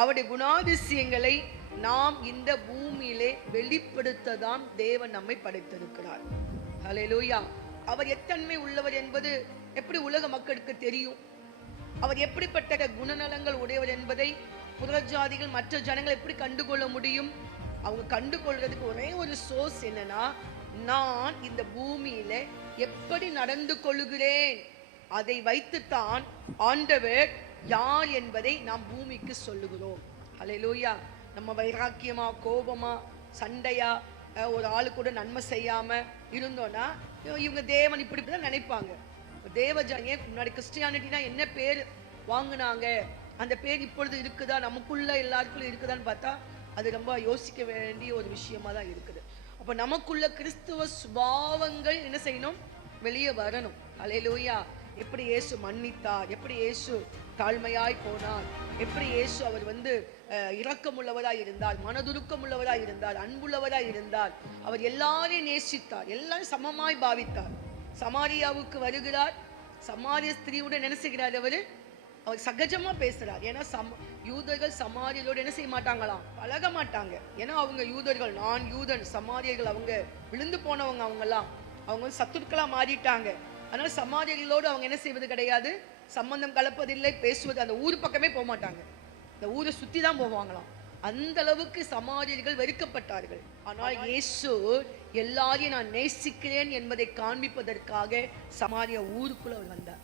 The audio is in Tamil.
அவருடைய குணாதிசயங்களை நாம் இந்த பூமியிலே வெளிப்படுத்ததான் தேவன் நம்மை படைத்திருக்கிறார். ஹல்லேலூயா. அவர் எத்தன்மை உள்ளவர் என்பது எப்படி உலக மக்களுக்கு தெரியும்? அவர் எப்படிப்பட்ட குணநலங்கள் உடையவர் என்பதை புறஜாதிகள் மற்ற ஜனங்கள் எப்படி கண்டுகொள்ள முடியும்? அவங்க கண்டுகொள்றதுக்கு ஒரே ஒரு சோர்ஸ் என்னன்னா, நான் இந்த பூமியில எப்படி நடந்து கொள்கிறேன் அதை வைத்துத்தான் ஆண்டவர் யார் என்பதை நாம் பூமிக்கு சொல்லுகிறோம். ஹல்லேலூயா. நம்ம வைராக்கியமா, கோபமா, சண்டையா, ஒரு ஆளு கூட நன்மை செய்யாம இருந்தோம்னா இவங்க தேவன் இப்படிதான் நினைப்பாங்க. தேவஜனங்க முன்னாடி கிறிஸ்டியானிட்டினா என்ன பேர் வாங்கினாங்க, அந்த பேர் இப்பொழுது இருக்குதா, நமக்குள்ள எல்லாருக்குள்ள இருக்குதான்னு பார்த்தா அது ரொம்ப யோசிக்க வேண்டிய ஒரு விஷயமா தான் இருக்குது. அப்ப நமக்குள்ள கிறிஸ்துவ சுபாவங்கள் என்ன செய்யணும்? வெளியே வரணும். ஹல்லேலூயா. எப்படி இயேசு மன்னித்தார், எப்படி இயேசு தாழ்மையாய் போனார், எப்படி இயேசு அவர் இரக்கமுள்ளவராய் இருந்தார், மனதுருக்கம் உள்ளவராய் இருந்தார், அன்புள்ளவராய் இருந்தார். அவர் எல்லாரையும் நேசித்தார், எல்லாரும் சமமாய் பாவித்தார். சமாரியாவுக்கு வருகிறார், சமாரிய ஸ்திரீயுடன் என்ன செய்கிறார்? அவர் சகஜமா பேசுறார். ஏன்னா யூதர்கள் சமாரியர்களோடு என்ன செய்ய மாட்டாங்களாம்? பழக மாட்டாங்க. ஏன்னா அவங்க யூதர்கள், நான் யூதன். சமாரியர்கள் அவங்க விழுந்து போனவங்க, அவங்க சத்துருக்களா மாறிட்டாங்க. அதனால சமாரியர்களோடு அவங்க என்ன செய்வது கிடையாது, சம்பந்தம் கலப்பதில்லை, பேசுவது, அந்த ஊர் பக்கமே போக மாட்டாங்க, இந்த ஊரை சுத்தி தான் போவாங்களாம். அந்த அளவுக்கு சமாரியர்கள் வெறுக்கப்பட்டார்கள். ஆனால் இயேசு எல்லாரையும் நான் நேசிக்கிறேன் என்பதை காண்பிப்பதற்காக சமாரிய ஊருக்குள்ள அவர் வந்தார்.